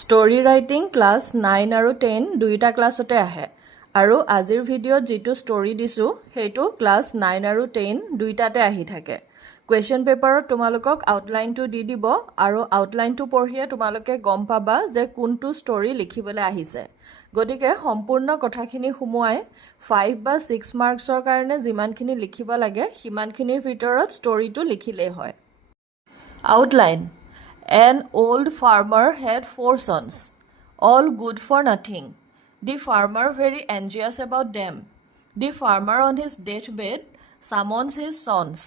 Story writing class 9 আৰু 10 দুইটা ক্লাছতে আহে আৰু আজিৰ ভিডিঅ'ত যেটো ষ্টৰী দিছো হেটো ক্লাছ 9 আৰু 10 দুইটাতে আহি থাকে কোৱেশ্চন পেপাৰত তোমালোকক আউটলাইনটো দি দিব আৰু আউটলাইনটো পঢ়িয়ে তোমালোকে গম পাবা যে কোনটো ষ্টৰী লিখিবলৈ আহিছে গতিকে সম্পূৰ্ণ কথাখিনি সুমুৱাই 5 বা 6 মাৰ্কছৰ কাৰণে যিমানখিনি লিখিব লাগে সিমানখিনিৰ ভিতৰত ষ্টৰীটো লিখিলেই হয় outline An old farmer had 4 sons, all good for nothing. The farmer very anxious about them. The farmer on his deathbed summons his sons,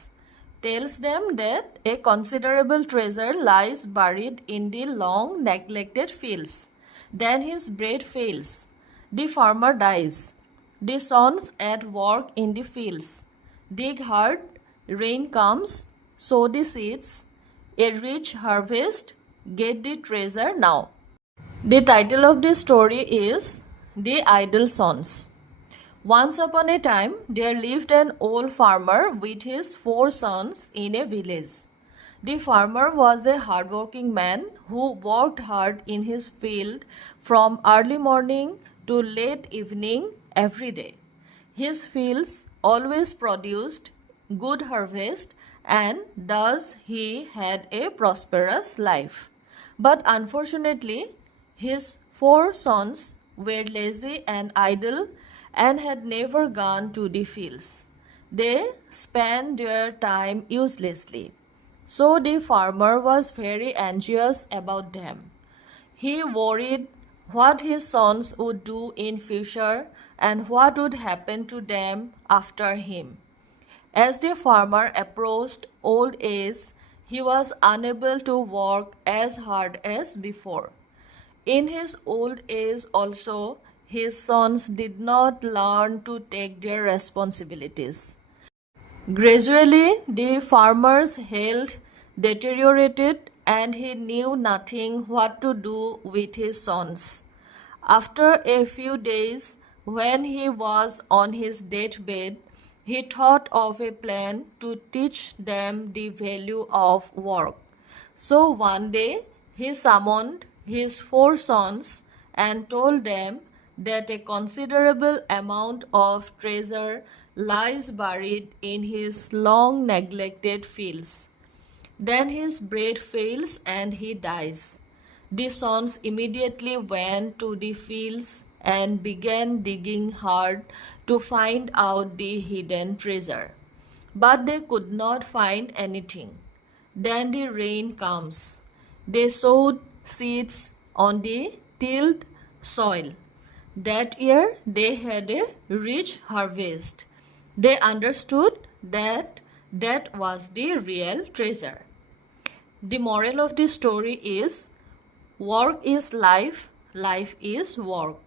tells them that a considerable treasure lies buried in the long neglected fields. Then his bread fails. The farmer dies. The sons at work in the fields. Dig hard, rain comes, sow the seeds. A rich harvest, get the treasure now. The title of the story is The Idle Sons. Once upon a time, there lived an old farmer with his 4 sons in a village. The farmer was a hardworking man who worked hard in his field from early morning to late evening every day. His fields always produced good harvest and thus he had a prosperous life. But unfortunately, his 4 sons were lazy and idle and had never gone to the fields. They spent their time uselessly. So the farmer was very anxious about them. He worried what his sons would do in future and what would happen to them after him. As the farmer approached old age, he was unable to work as hard as before. In his old age also, his sons did not learn to take their responsibilities. Gradually, the farmer's health deteriorated and he knew nothing what to do with his sons. After a few days, when he was on his deathbed, he thought of a plan to teach them the value of work. So one day he summoned his 4 sons and told them that a considerable amount of treasure lies buried in his long neglected fields. Then his bread fails and he dies. The sons immediately went to the fields and began digging hard to find out the hidden treasure. But they could not find anything. Then the rain comes. They sowed seeds on the tilled soil. That year they had a rich harvest. They understood that that was the real treasure. The moral of the story is, work is life, life is work.